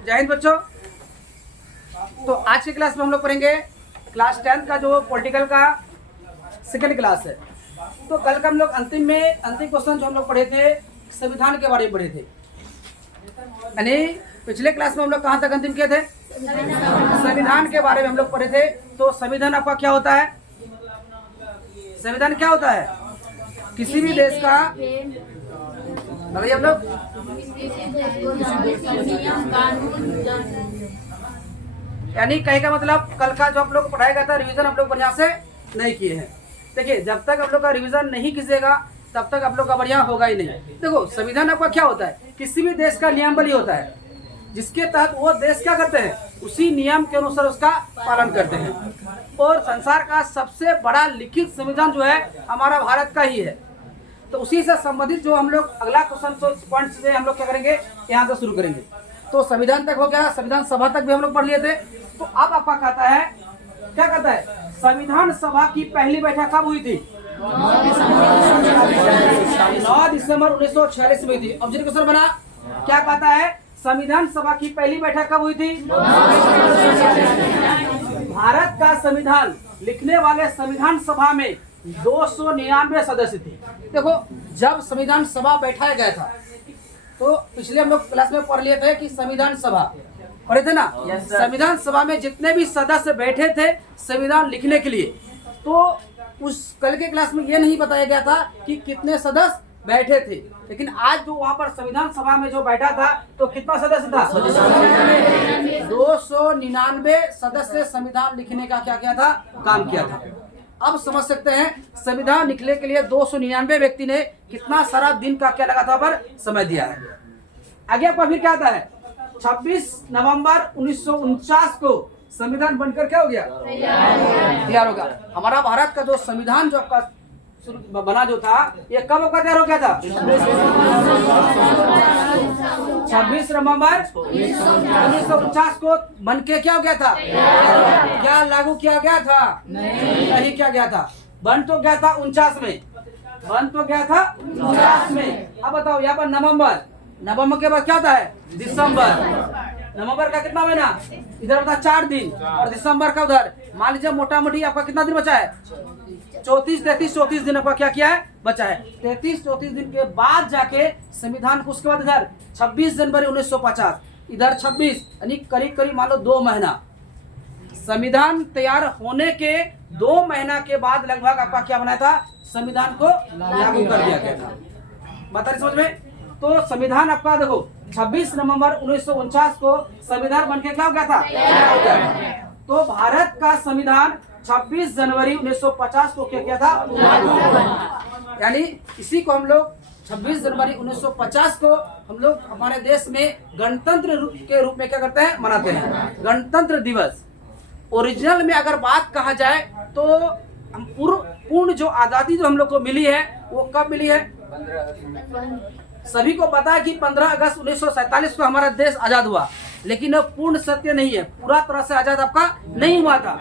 जय हिंद बच्चों। तो आज की क्लास में हम लोग पढ़ेंगे क्लास 10 का जो पॉलिटिकल का सेकंड क्लास है। तो कल का हम लोग अंतिम क्वेश्चन जो हम लोग पढ़े थे संविधान के बारे में पढ़े थे। यानी पिछले क्लास में हम लोग कहाँ तक अंतिम किए थे? संविधान के बारे में हम लोग पढ़े थे। तो संविधान आपका क्या होता है? संविधान क्या होता है? किसी भी देश का, बताइए हम लोग, यानी कहे का मतलब कल का जो आप लोग पढ़ाया गया था रिवीजन आप लोग बढ़िया से नहीं किए हैं। देखिए जब तक आप लोग का रिवीजन नहीं कीजिएगा तब तक आप लोग का बढ़िया होगा ही नहीं। देखो संविधान आपका क्या होता है? किसी भी देश का नियमावली होता है जिसके तहत वो देश क्या करते हैं, उसी नियम के अनुसार उसका पालन करते हैं। और संसार का सबसे बड़ा लिखित संविधान जो है हमारा भारत का ही है। तो उसी से संबंधित जो हम लोग अगला क्वेश्चन पॉइंट से हम लोग क्या करेंगे, यहाँ से शुरू करेंगे। तो संविधान तक हो गया, संविधान सभा तक भी हम लोग पढ़ लिए थे। तो अब आपका कहता है, क्या कहता है, संविधान सभा की पहली बैठक कब हुई थी? 9 दिसंबर 1946 में हुई थी। ऑब्जेक्टिव क्वेश्चन बना, क्या कहता है, संविधान सभा की पहली बैठक कब हुई थी? भारत का संविधान लिखने वाले संविधान सभा में 299 सदस्य थे। देखो जब संविधान सभा बैठाया गया था तो पिछले हम लोग क्लास में पढ़ लिए थे कि संविधान सभा पढ़े थे ना। संविधान सभा में जितने भी सदस्य बैठे थे संविधान लिखने के लिए, तो उस कल के क्लास में ये नहीं बताया गया था कि कितने सदस्य बैठे थे। लेकिन आज जो वहाँ पर संविधान सभा में जो बैठा था तो कितना सदस्य था? 299 सदस्य संविधान लिखने का क्या किया था, काम किया था। अब समझ सकते हैं संविधान लिखने के लिए 299 व्यक्ति ने कितना सारा दिन का क्या लगा था पर समय दिया है। आगे आपका फिर क्या आता है, 26 नवंबर 1949 को संविधान बनकर क्या हो गया, तैयार हो गया। हमारा भारत का जो संविधान जो आपका बना जो था ये कब आपका तैयार हो गया था? 26 नवंबर 1949 को बन के क्या हो गया था, क्या लागू किया गया था? नहीं किया गया था। बन तो गया था 49 में, बन तो गया था 49 में। अब बताओ यहाँ पर नवंबर के बाद क्या होता है, दिसंबर। नवंबर का कितना महीना, इधर होता 4 दिन, और दिसंबर का उधर मान लीजिए मोटा मोटी आपका कितना दिन बचा है, 34 दिन आपका क्या किया है, बचा है। 34 दिन के बाद जाके संविधान को, उसके बाद इधर 26 जनवरी 1950, इधर 26, यानी करीब करीब मान लो 2 महीना। संविधान तैयार होने के 2 महीना के बाद लगभग आपका क्या बनाया था, संविधान को लागू कर दिया गया था। बता रहे समझ में? तो संविधान आपका देखो 26 नवंबर 1949 को संविधान बनके क्या हो गया था, तो भारत का संविधान 26 जनवरी 1950 को क्या किया था, यानी इसी को हम लोग 26 जनवरी 1950 को हम लोग हमारे देश में गणतंत्र के रूप में क्या करते हैं, मनाते हैं, गणतंत्र दिवस। ओरिजिनल में अगर बात कहा जाए तो हम पूर्ण जो आज़ादी जो हम लोग को मिली है वो कब मिली है? सभी को पता है कि 15 अगस्त 1947 को हमारा देश आजाद हुआ, लेकिन अब पूर्ण सत्य नहीं है, पूरा तरह से आजाद आपका नहीं हुआ था।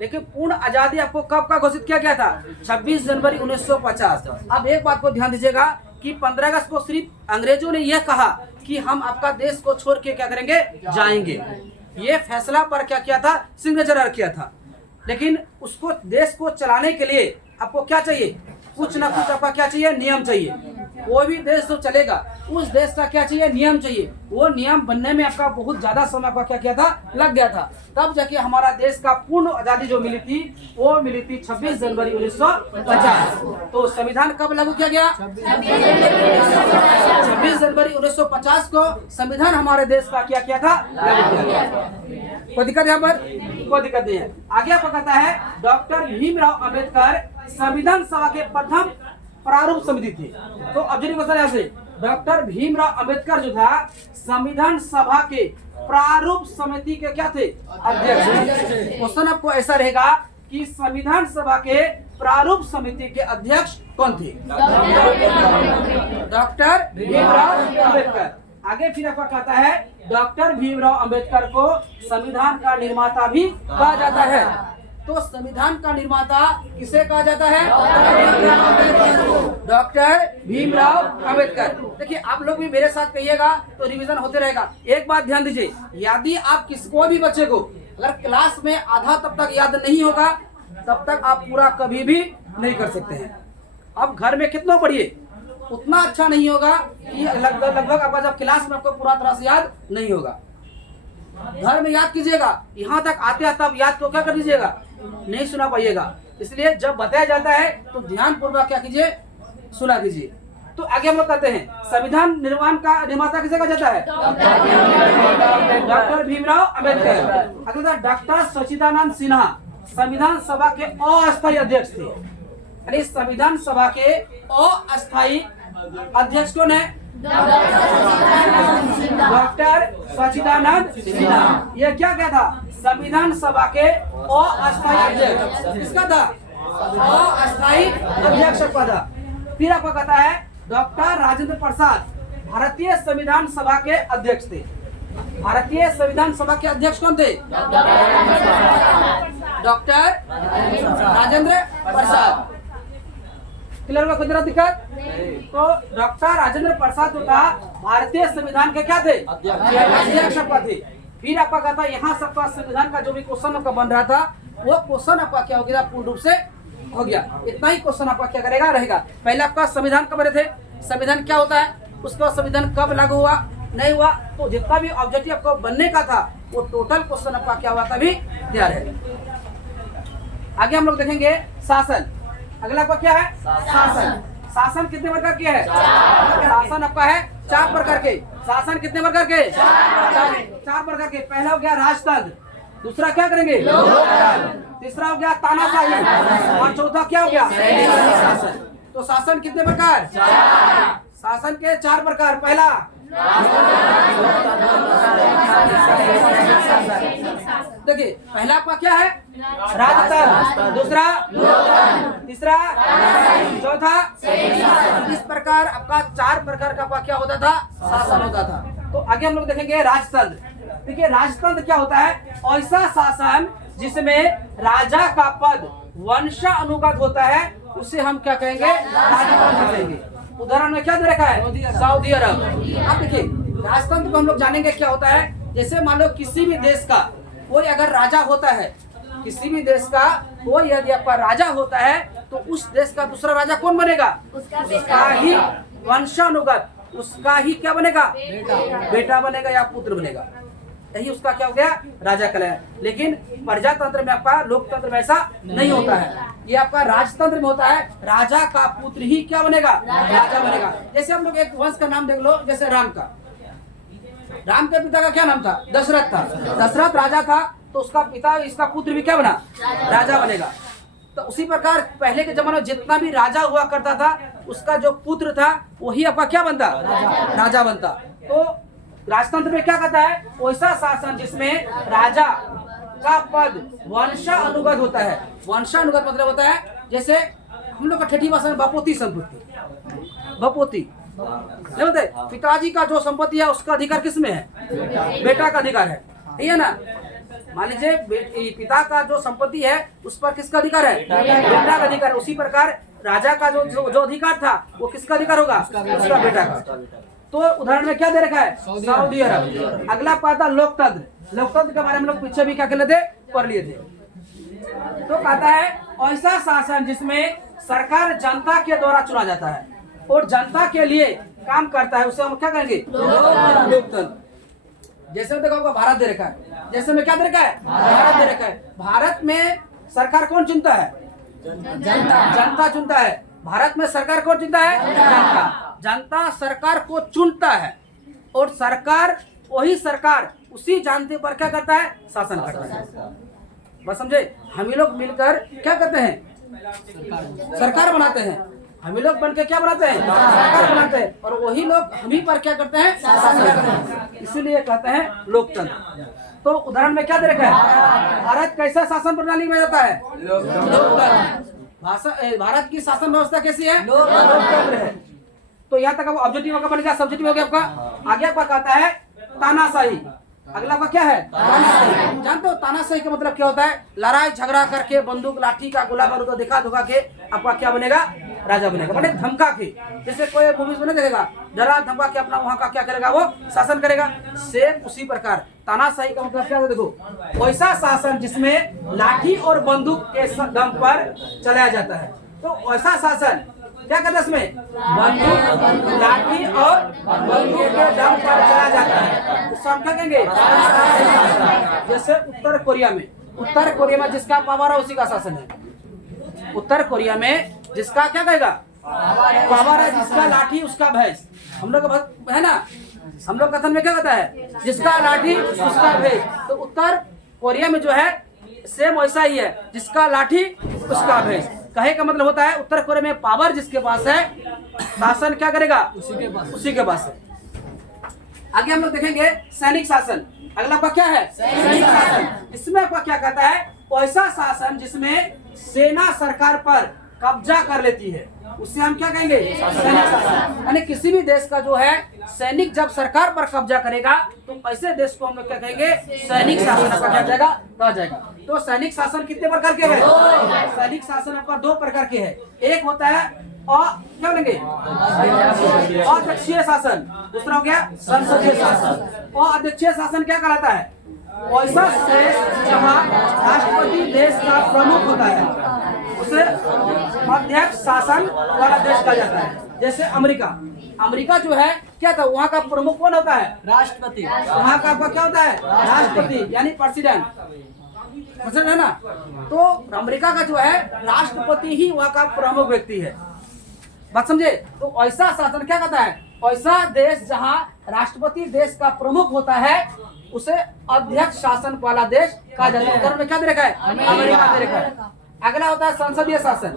लेकिन पूर्ण आजादी आपको कब का घोषित किया गया था, 26 जनवरी 1950। अब एक बात को ध्यान दीजिएगा कि 15 अगस्त को सिर्फ अंग्रेजों ने यह कहा कि हम आपका देश को छोड़ के क्या करेंगे, जाएंगे। ये फैसला पर क्या किया था, सिग्नेचर किया था। लेकिन उसको देश को चलाने के लिए आपको क्या चाहिए, कुछ ना कुछ आपका क्या चाहिए, नियम चाहिए। कोई भी देश तो चलेगा, उस देश का क्या चाहिए, नियम चाहिए। वो नियम बनने में आपका बहुत ज्यादा समय आपका क्या किया था, लग गया था। तब जाके हमारा देश का पूर्ण आजादी जो मिली थी वो मिली थी 26 जनवरी 1950। तो संविधान कब लागू किया गया, 26 जनवरी 1950 को संविधान हमारे देश का क्या किया था, लागू किया गया। कोई दिक्कत यहाँ पर? कोई दिक्कत नहीं है। आगे आपको कहता है डॉक्टर भीमराव अंबेडकर संविधान सभा के प्रथम प्रारूप समिति थी। तो ऑब्जेक्टिव क्वेश्चन यहाँ से, डॉक्टर भीमराव अंबेडकर जो था संविधान सभा के प्रारूप समिति के क्या थे, अध्यक्ष। क्वेश्चन आपको ऐसा रहेगा कि संविधान सभा के प्रारूप समिति के अध्यक्ष कौन थे? डॉक्टर भीमराव अंबेडकर। आगे फिर आपका कहता है डॉक्टर भीमराव अंबेडकर को संविधान का निर्माता भी कहा जाता है। तो संविधान का निर्माता किसे कहा जाता है? डॉक्टर भीमराव अंबेडकर। देखिए आप लोग भी मेरे साथ कहिएगा तो रिवीजन होते रहेगा। एक बात ध्यान दीजिए, यदि आप किसी भी बच्चे को अगर क्लास में आधा तब तक याद नहीं होगा तब तक आप पूरा कभी भी नहीं कर सकते हैं। अब घर में कितना पढ़िए उतना अच्छा नहीं होगा कि लगभग आपका जब क्लास में आपको पूरा तरह से याद नहीं होगा। घर में याद कीजिएगा, यहाँ तक आते हैं तब याद तो क्या कर लीजिएगा, नहीं सुना पाइएगा। इसलिए जब बताया जाता है तो ध्यान पूर्वक क्या कीजिए, सुना कीजिए। तो आगे हम लोग कहते हैं संविधान निर्माण का निर्माता किसे कहा जाता है? डॉक्टर भीमराव अंबेडकर। अगला डॉक्टर सच्चिदानंद सिन्हा संविधान सभा के अस्थायी अध्यक्ष थे। यानी संविधान सभा के अस्थायी अध्यक्ष कौन है? डॉक्टर सच्चिदानंद सिन्हा। ये क्या था? संविधान सभा के अस्थायी अध्यक्ष। किसका था? अस्थायी अध्यक्ष का था। फिर आपको कहता है डॉक्टर राजेंद्र प्रसाद भारतीय संविधान सभा के अध्यक्ष थे। भारतीय संविधान सभा के अध्यक्ष कौन थे? डॉक्टर राजेंद्र प्रसाद। क्लियर हुआ? कोई दिक्कत? तो डॉक्टर राजेंद्र प्रसाद जो था भारतीय संविधान के क्या थे? अध्यक्ष थे। फिर आपका कहता है यहाँ सबका संविधान का जो भी क्वेश्चन आपका बन रहा था वो क्वेश्चन आपका क्या हो गया, पूर्ण रूप से हो गया। इतना ही क्वेश्चन आपका क्या करेगा, रहेगा। पहले आपका संविधान कब बने थे, संविधान क्या होता है, उसके बाद संविधान कब लागू हुआ, नहीं हुआ, तो जितना भी ऑब्जेक्टिव आपको बनने का था वो टोटल क्वेश्चन आपका क्या हुआ था भी तैयार है। आगे हम लोग देखेंगे शासन। अगला आपका क्या है? शासन। शासन कितने प्रकार के है? शासन आपका है 4 प्रकार के। शासन कितने प्रकार के? 4 प्रकार के। पहला हो गया राजतंत्र, दूसरा क्या करेंगे, लोकतंत्र, तीसरा हो गया तानाशाही और चौथा क्या हो गया, शासन। तो शासन कितने प्रकार? शासन के 4 प्रकार। पहला देखिए, पहला आपका क्या है, राजतंत्र, दूसरा लोकतंत्र, तीसरा, चौथा। इस प्रकार आपका 4 प्रकार का आपका क्या होता था, शासन होता था। तो आगे हम लोग देखेंगे राजतंत्र। देखिए राजतंत्र क्या होता है, ऐसा शासन जिसमें राजा का पद वंशानुगत होता है उसे हम क्या कहेंगे, राजतंत्र कहेंगे। उदाहरण में क्या दे रखा है, सऊदी अरब। अब देखिए राजतंत्र को हम लोग जानेंगे क्या होता है। जैसे मान लो किसी भी देश का कोई अगर राजा होता है, किसी भी देश का कोई यदि आपका राजा होता है तो उस देश का दूसरा राजा कौन बनेगा, उसका ही वंशानुगत, उसका ही क्या बनेगा, बेटा बनेगा या पुत्र बनेगा। यही उसका क्या हो गया, राजा कहलाया। लेकिन प्रजातंत्र में आपका, लोकतंत्र में ऐसा नहीं होता है। ये आपका राजतंत्र में होता है, राजा का पुत्र ही क्या बनेगा, राजा बनेगा। जैसे हम लोग एक वंश का नाम देख लो, जैसे राम का, राम के पिता का क्या नाम था, दशरथ था। दशरथ राजा था तो उसका पिता, इसका पुत्र भी क्या बना, राजा बनेगा। तो उसी प्रकार पहले के जमाने में जितना भी राजा हुआ करता था उसका जो पुत्र था वही आपका क्या बनता, राजा बनता। तो राजतंत्र में क्या कहता है, वैसा शासन जिसमें राजा का पद वंशानुगत होता है। वंशानुगत मतलब होता है जैसे हम लोग का ठेठी भाषा में बापोती संपत्ति, बापोती नहीं होते, पिताजी का जो संपत्ति है उसका अधिकार किसमें है, बेटा का अधिकार है, ठीक है ना। मान लीजिए पिता का जो संपत्ति है उस पर किसका अधिकार है, बेटा का अधिकार है। उसी प्रकार राजा का जो अधिकार था वो किसका अधिकार होगा, उसका बेटा का। तो उदाहरण में क्या दे रखा है, सऊदी अरब। अगला पाता लोकतंत्र। लोकतंत्र के बारे में लोग पीछे भी क्या कर लेते, पढ़ लिए थे। तो कहता है ऐसा शासन जिसमें सरकार जनता के द्वारा चुना जाता है और जनता के लिए काम करता है उसे हम क्या कहेंगे, लोकतंत्र। जैसे देखो आपको भारत दे रखा है, जैसे में क्या दे रखा है, भारत दे रखा है। भारत में सरकार कौन चुनता है, जनता चुनता है। भारत में सरकार कौन चुनता है, जनता। जनता सरकार को चुनता है और सरकार, वही सरकार उसी जानते पर क्या करता है, शासन करता है। बस समझे, हम लोग मिलकर क्या करते हैं, सरकार बनाते हैं। हम लोग बनकर क्या बनाते हैं, सरकार बनाते हैं और वही लोग हम ही पर क्या करते हैं, शासन करते हैं। इसीलिए कहते हैं लोकतंत्र। तो उदाहरण में क्या दे रखा है, भारत कैसा शासन प्रणाली में जाता है, लोकतंत्र। भारत की शासन व्यवस्था कैसी है, लोकतंत्र है। तो यहाँ तक ऑब्जेक्टिव का बन गया, सब्जेक्टिव हो गया आपका। आगे आपका कहता है तानाशाही। अगला का क्या है? तानाशाही। जानते हो तानाशाही का मतलब क्या होता है? लड़ाई झगड़ा करके बंदूक लाठी का गोला बारूद दिखा धुखा के आपका क्या बनेगा? राजा बनेगा। मैंने धमका के, जैसे कोई मूवीज में नहीं देखेगा, डरा धमका के अपना वहां का क्या करेगा? वो शासन करेगा। सेम उसी प्रकार तानाशाही का मतलब क्या है? देखो, वैसा शासन जिसमें लाठी और बंदूक के दम पर चलाया जाता है। तो वैसा शासन क्या कहते हैं? इसमें बंदूक लाठी और बंदूक के दम पर चलाया जाता है, उसको हम क्या कहेंगे? जैसे उत्तर कोरिया में जिसका पावर है उसी का शासन है। उत्तर कोरिया में जिसका क्या कहेगा? पावर है, जिसका लाठी उसका भैंस। हम लोग है ना, हम लोग कथन में क्या कहता है? जिसका लाठी उसका भैंस। तो उत्तर कोरिया में जो है सेम वैसा ही है, जिसका लाठी उसका भैंस। कहे का मतलब होता है उत्तर कोरिया में पावर जिसके पास है, शासन क्या करेगा? उसी के पास है। आगे हम लोग देखेंगे सैनिक शासन। अगला आपका क्या है? सैनिक शासन। इसमें आपका क्या कहता है? ऐसा शासन जिसमें सेना सरकार पर कब्जा कर लेती है, उससे हम क्या कहेंगे? सैनिक शासन। यानी किसी भी देश का जो है सैनिक जब सरकार पर कब्जा करेगा तो ऐसे देश को हम लोग क्या कहेंगे? सैनिक शासन का क्या जाएगा? कहा जाएगा। तो सैनिक शासन कितने प्रकार के हैं? सैनिक शासन आपका दो प्रकार के हैं। एक होता है क्या बोलेंगे? अध्यक्षीय शासन। दूसरा हो गया संसदीय शासन। और अध्यक्षीय शासन क्या कहलाता है? ऐसा देश जहाँ राष्ट्रपति देश का प्रमुख होता है, उसे अध्यक्ष शासन वाला देश कहा जाता है। जैसे अमेरिका जो है क्या था? वहाँ का प्रमुख कौन होता है? राष्ट्रपति। वहाँ का आपका क्या होता है? राष्ट्रपति, यानी प्रेसिडेंट है ना। तो अमेरिका का जो है राष्ट्रपति ही वहाँ का प्रमुख व्यक्ति है। बात समझे? तो ऐसा शासन क्या कहता है? ऐसा देश जहाँ राष्ट्रपति देश का प्रमुख होता है उसे अध्यक्ष शासन वाला देश कहा जाता है। उदाहरण में क्या दे रखा है? अमेरिका दे रखा है। अगला होता है संसदीय शासन।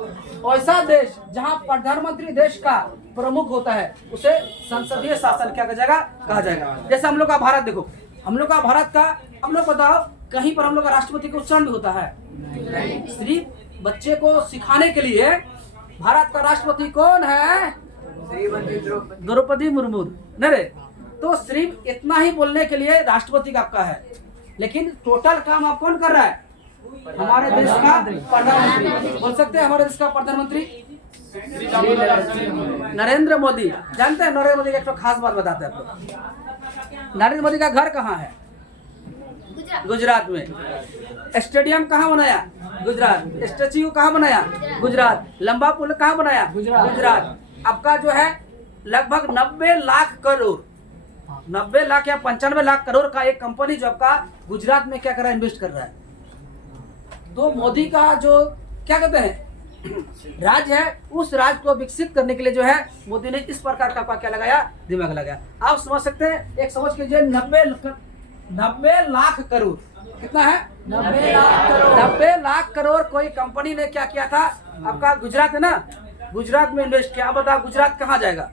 ऐसा देश जहाँ प्रधानमंत्री देश का प्रमुख होता है उसे संसदीय शासन क्या कहा जाएगा। जैसे हम लोग का भारत, देखो हम लोग का भारत का, हम लोग बताओ कहीं पर हम लोग का राष्ट्रपति का उच्चारण भी होता है? सिर्फ बच्चे को सिखाने के लिए भारत का राष्ट्रपति कौन है? द्रौपदी मुर्मू। नहीं, तो सिर्फ इतना ही बोलने के लिए राष्ट्रपति का आपका है, लेकिन टोटल काम आप कौन कर रहा है? हमारे देश का प्रधानमंत्री। बोल सकते हैं हमारे देश का प्रधानमंत्री नरेंद्र मोदी। जानते हैं नरेंद्र मोदी का एक तो खास बात बताते हैं आपको। नरेंद्र मोदी का घर कहाँ है? गुजरात में। स्टेडियम कहाँ बनाया? गुजरात। स्टैच्यू कहाँ बनाया? गुजरात। लंबा पुल कहाँ बनाया? गुजरात। आपका जो है लगभग 90 लाख करोड़, 90 लाख या 95 लाख करोड़ का एक कंपनी जो आपका गुजरात में क्या कर रहा है? इन्वेस्ट कर रहा है। तो मोदी का जो क्या कहते हैं राज्य है, उस राज्य को विकसित करने के लिए जो है मोदी ने इस प्रकार का क्या लगाया? दिमाग लगाया। आप समझ सकते हैं, एक समझ कीजिए 90 लाख करोड़। कितना है? 90 लाख करोड़। 90 लाख करोड़ कोई कंपनी ने क्या किया था? आपका गुजरात है ना, गुजरात में इन्वेस्ट किया। अब बताओ गुजरात कहाँ जाएगा?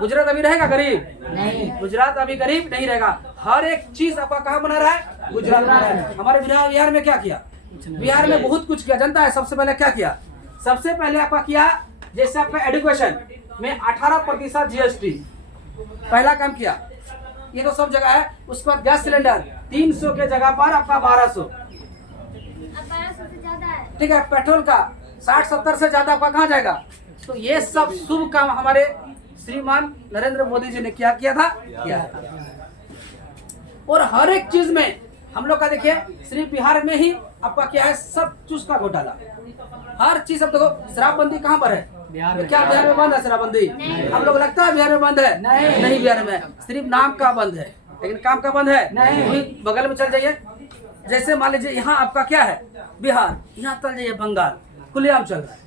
गुजरात अभी रहेगा गरीब? नहीं, गुजरात अभी गरीब नहीं रहेगा। हर एक चीज आपका कहाँ बना रहा है? गुजरात में रहा है। हमारे बिहार में क्या किया? बिहार में बहुत कुछ किया। जनता है सबसे पहले क्या किया? सबसे पहले आपका किया, जैसे आपका एजुकेशन में 18% GST पहला काम किया। ये तो सब जगह है। उसके बाद गैस सिलेंडर 300 के जगह पर आपका 1200। ठीक है, पेट्रोल का 60-70 से ज्यादा आपका कहाँ जाएगा? तो ये सब शुभ काम हमारे श्रीमान नरेंद्र मोदी जी ने क्या किया है। और हर एक चीज में हम लोग का देखिए, सिर्फ बिहार में ही आपका क्या है? सब चीज का घोटाला। हर चीज। अब देखो शराबबंदी कहाँ पर है? क्या बिहार में बंद है शराबबंदी? हम लोग लगता है बिहार में बंद है? नहीं, बिहार में सिर्फ नाम का बंद है, लेकिन काम का बंद है नहीं। बगल में चल जाइए, जैसे मान लीजिए यहाँ आपका क्या है? बिहार। यहाँ चल जाइए बंगाल, खुलेआम चल रहा है।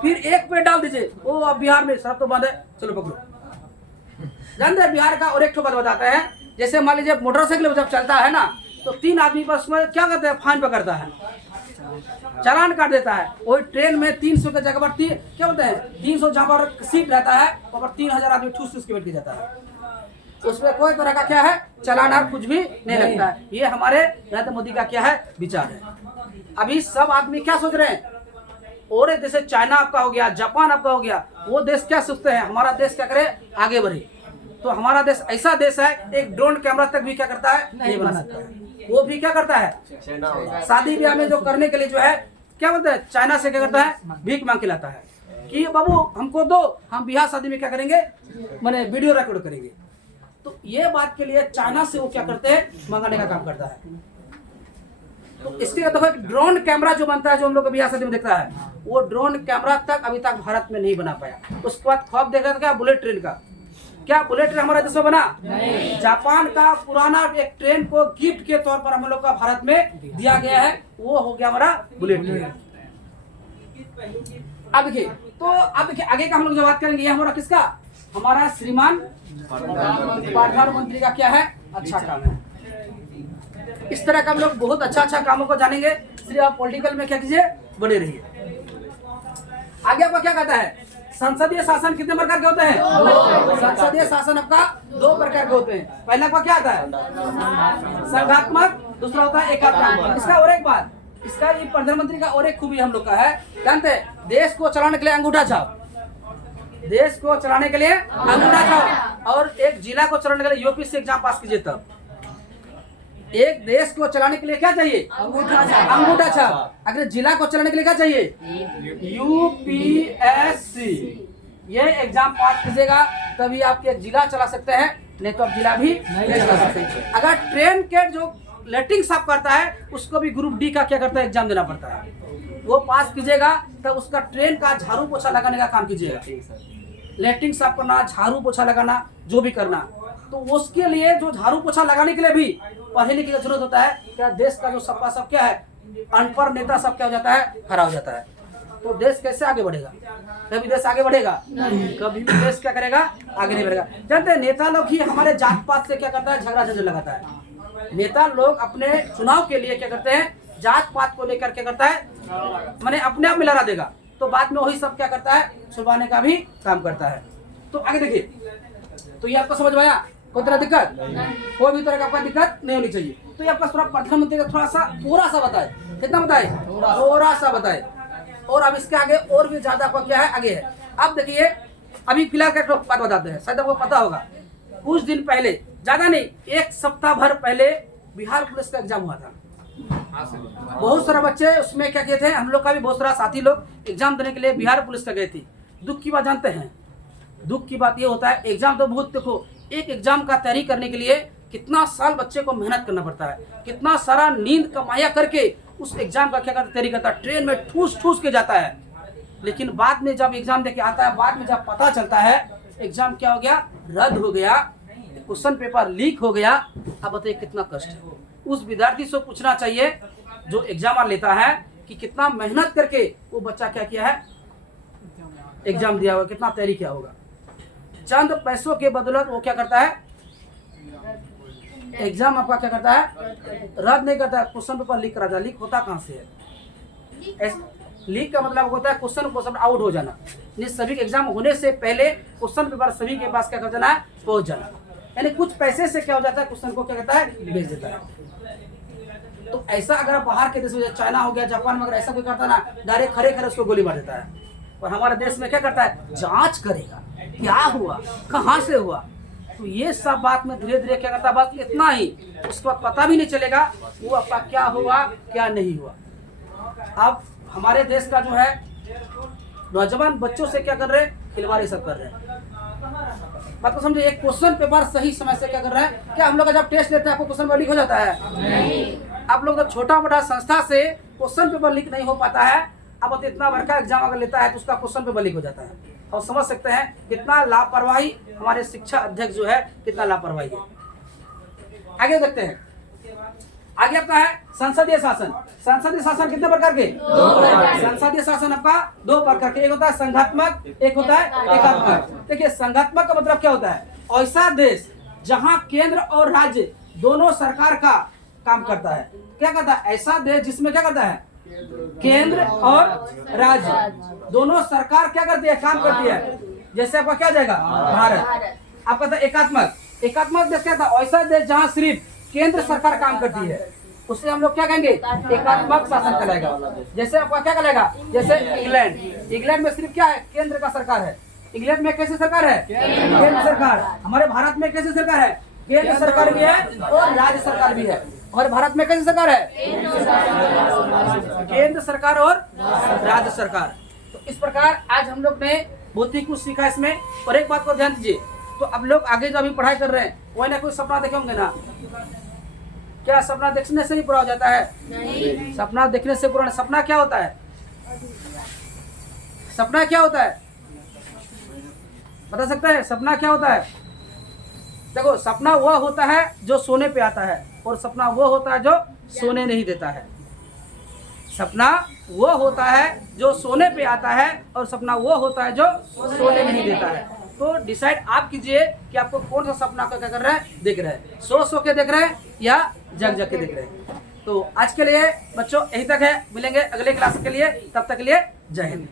फिर एक पे डाल दीजिए, ओ अब बिहार में शराब तो बंद है, चलो पकड़ो। जानते हैं बिहार का और एक बात बताते हैं, जैसे मान लीजिए मोटरसाइकिल जब चलता है ना, तो 3 आदमी पर उसमें क्या करते हैं? फाइन पकड़ता है, चालान काट देता है। वही ट्रेन में 300 के जगह पर क्या बोलते हैं? 300 जहाँ पर सीट रहता है वहाँ पर 3000 आदमी ठूस के बैठ के जाता है। उसमें कोई तरह का क्या है? चालान और कुछ भी नहीं लगता है। ये हमारे नरेंद्र मोदी का क्या है? विचार है। अभी सब आदमी क्या सोच रहे हैं? और जैसे चाइना आपका हो गया, जापान आपका हो गया, वो देश क्या सोचते हैं? हमारा देश क्या करे? आगे बढ़े। तो हमारा देश ऐसा देश है, एक ड्रोन कैमरा तक भी क्या करता है, नहीं बना सकता है। वो भी क्या करता है, शादी ब्याह में जो करने के लिए जो है क्या बोलते हैं, चाइना से क्या करता है, भीख मांग के लाता है कि बाबू हमको दो, हम ब्याह शादी में क्या करेंगे, मैंने वीडियो रिकॉर्ड करेंगे। तो ये बात के लिए चाइना से वो क्या करते हैं, मंगाने का काम करता है। तो इसके देखो एक ड्रोन कैमरा जो बनता है, जो हम लोग ब्याह शादी में देखता है, वो ड्रोन कैमरा तक अभी तक भारत में नहीं बना पाया। उसके बाद ख्वाब देखा था क्या, बुलेट ट्रेन का। क्या बुलेट ट्रेन हमारे देश में बना? नहीं। जापान का पुराना एक ट्रेन को गिफ्ट के तौर पर हम लोग का भारत में दिया गया है, वो हो गया हमारा बुलेट ट्रेन। अब देखिए, तो अब देखिए आगे का हम लोग जो बात करेंगे, ये हमारा किसका, हमारा श्रीमान प्रधानमंत्री का क्या है, अच्छा काम है। इस तरह का हम लोग बहुत अच्छा कामों को जानेंगे। इसलिए आप पॉलिटिकल में क्या कीजिए, बने रहिए। आगे आपका क्या कहता है, संसदीय शासन कितने प्रकार के होते हैं? संसदीय शासन आपका 2 प्रकार के होते हैं। पहला का क्या आता है, संघात्मक, दूसरा होता है एकात्मक। इसका और एक बात, इसका ये प्रधानमंत्री का और एक खूबी हम लोग का है, जानते हैं, देश को चलाने के लिए अंगूठा छाप, देश को चलाने के लिए अंगूठा छाप, और एक जिला को चलाने के लिए यूपी से एग्जाम पास कीजिए तब। एक देश को चलाने के लिए क्या चाहिए, अंगूठा छाप। अगर जिला को चलाने के लिए क्या चाहिए, यूपीएससी। ये एग्जाम पास कीजिएगा तभी आप एक जिला चला सकते हैं, नहीं तो आप जिला भी नहीं चला सकते। अगर ट्रेन के जो लेटिंग साफ करता है, उसको भी ग्रुप डी का क्या करता है, एग्जाम देना पड़ता है। वो पास कीजिएगा तब उसका ट्रेन का झाड़ू पोछा लगाने का काम कीजिएगा, लेटिंग साफ करना, झाड़ू पोछा लगाना, जो भी करना। तो उसके लिए जो झाड़ू पोछा लगाने के लिए भी पढ़ने लिखने की जरूरत होता है। क्या देश का जो सपा सब क्या है, अनपढ़ नेता सब क्या हो जाता है, खड़ा हो जाता है। तो देश कैसे आगे बढ़ेगा, कभी देश आगे बढ़ेगा नहीं, कभी भी देश क्या करेगा, आगे नहीं बढ़ेगा। जानते हैं, नेता लोग ही हमारे जात पात से क्या करता है, झगड़ा झंझट लगाता है। नेता लोग अपने चुनाव के लिए क्या करते हैं, जात पात को लेकर क्या करता है, मैंने अपने आप में लड़ा देगा, तो बाद में वही सब क्या करता है, छुपाने का भी काम करता है। तो आगे देखिए, तो ये आपको समझ में आया, कोई तरह दिक्कत, कोई भी तरह का आपका दिक्कत नहीं होनी चाहिए। तो ये आपका थोड़ा प्रधानमंत्री का थोड़ा सा थोड़ा सा बताए, कितना बताए, थोड़ा सा बताए। और अब इसके आगे और भी ज्यादा आपका क्या है, आगे है। अब देखिए, अभी फिलहाल का बात बताते हैं, शायद आपको पता होगा, कुछ दिन पहले, ज्यादा नहीं, 1 सप्ताह भर पहले बिहार पुलिस का एग्जाम हुआ था। बहुत सारा बच्चे उसमें क्या किए थे, हम लोग का भी बहुत सारा साथी लोग एग्जाम देने के लिए बिहार पुलिस का गए थे। दुख की बात जानते हैं, दुख की बात ये होता है, एग्जाम तो बहुत, देखो एक एग्जाम का तैयारी करने के लिए कितना साल बच्चे को मेहनत करना पड़ता है, कितना सारा नींद कमाया करके उस एग्जाम का क्या तैयारी करता है, ट्रेन में ठूस ठूस के जाता है। लेकिन बाद में जब एग्जाम देके आता है, बाद में जब पता चलता है एग्जाम क्या हो गया, रद्द हो गया, क्वेश्चन पेपर लीक हो गया। अब बताइए कितना कष्ट है। उस विद्यार्थी से पूछना चाहिए जो एग्जाम लेता है कि कितना मेहनत करके वो बच्चा क्या किया है, एग्जाम दिया होगा, कितना तैयारी किया होगा। चंद पैसों के बदौलत वो क्या करता है, एग्जाम आपका क्या करता है, रद्द नहीं करता है, क्वेश्चन पेपर लीक कराता है। लीक होता कहाँ से है, लीक का मतलब होता है क्वेश्चन आउट हो जाना। सभी एग्जाम होने से पहले क्वेश्चन पेपर सभी के पास क्या कर जाना है, पहुंच जाना। यानी कुछ पैसे से क्या हो जाता है, क्वेश्चन को क्या कहता है, भेज देता है। तो ऐसा अगर बाहर के देश में, चाइना हो गया, जापान में, अगर ऐसा कोई करता ना, डायरेक्ट खड़े खड़े उसको गोली मार देता है। और हमारे देश में क्या करता है, जांच करेगा, क्या हुआ, कहाँ से हुआ। तो ये सब बात में धीरे धीरे क्या करता है, बस इतना ही, उसके बाद पता भी नहीं चलेगा वो आपका क्या हुआ क्या नहीं हुआ। अब हमारे देश का जो है नौजवान बच्चों से क्या कर रहे हैं, खिलवाड़ी सब कर रहे हैं। बात को समझे, एक क्वेश्चन पेपर सही समय से क्या कर रहा है, क्या हम लोग जब टेस्ट लेते हैं आपको क्वेश्चन पेपर लीक हो जाता है? नहीं। आप लोग जब छोटा मोटा संस्था से क्वेश्चन पेपर लीक नहीं हो पाता है, अब इतना बड़का एग्जाम अगर लेता है तो उसका क्वेश्चन पेपर लीक हो जाता है। और समझ सकते हैं कितना लापरवाही हमारे शिक्षा अध्यक्ष जो है, कितना लापरवाही है। आगे देखते हैं, आगे आपका है संसदीय शासन। संसदीय शासन कितने प्रकार के? संसदीय शासन आपका 2 प्रकार के, एक होता है संघात्मक, एक होता है एकात्मक। देखिए संघात्मक का मतलब क्या होता है, ऐसा देश जहां केंद्र और राज्य दोनों सरकार का काम करता है। क्या करता है, ऐसा देश जिसमें क्या करता है, केंद्र और राज्य दोनों सरकार क्या करती है, काम करती है। जैसे आपका क्या जाएगा, भारत। आपका था एकात्मक, एकात्मक देश क्या था, ऐसा देश जहां सिर्फ केंद्र सरकार काम करती है, उसे हम लोग क्या कहेंगे, एकात्मक शासन कहलाएगा। जैसे आपका क्या कहलाएगा, जैसे इंग्लैंड, इंग्लैंड में सिर्फ क्या है, केंद्र का सरकार है, इंग्लैंड में कैसी सरकार है? केंद्र सरकार। हमारे भारत में कैसी सरकार है? केंद्र सरकार भी है और राज्य सरकार भी है। हमारे भारत में कैसी सरकार है? केंद्र सरकार और राज्य सरकार। तो इस प्रकार आज हम लोग ने बहुत ही कुछ सीखा इसमें। और एक बात को ध्यान दीजिए, तो अब लोग आगे जो अभी पढ़ाई कर रहे हैं कोई ना कोई सपना देखे होंगे ना। क्या सपना देखने से ही पूरा हो जाता है? नहीं। सपना देखने से पूरा। सपना क्या होता है? सपना क्या होता है बता सकते हैं? सपना क्या होता है? देखो, सपना वह होता है जो सोने पे आता है और सपना वो होता है जो सोने नहीं देता है। सपना वो होता है जो सोने पे आता है और सपना वो होता है जो सोने नहीं देता है। तो डिसाइड आप कीजिए कि आपको कौन सा सपना को क्या कर रहा है, देख रहे हैं। सो के देख रहे हैं या जग जग के देख रहे हैं। तो आज के लिए बच्चों यही तक है। मिलेंगे अगले क्लास के लिए, तब तक के लिए जय हिंद।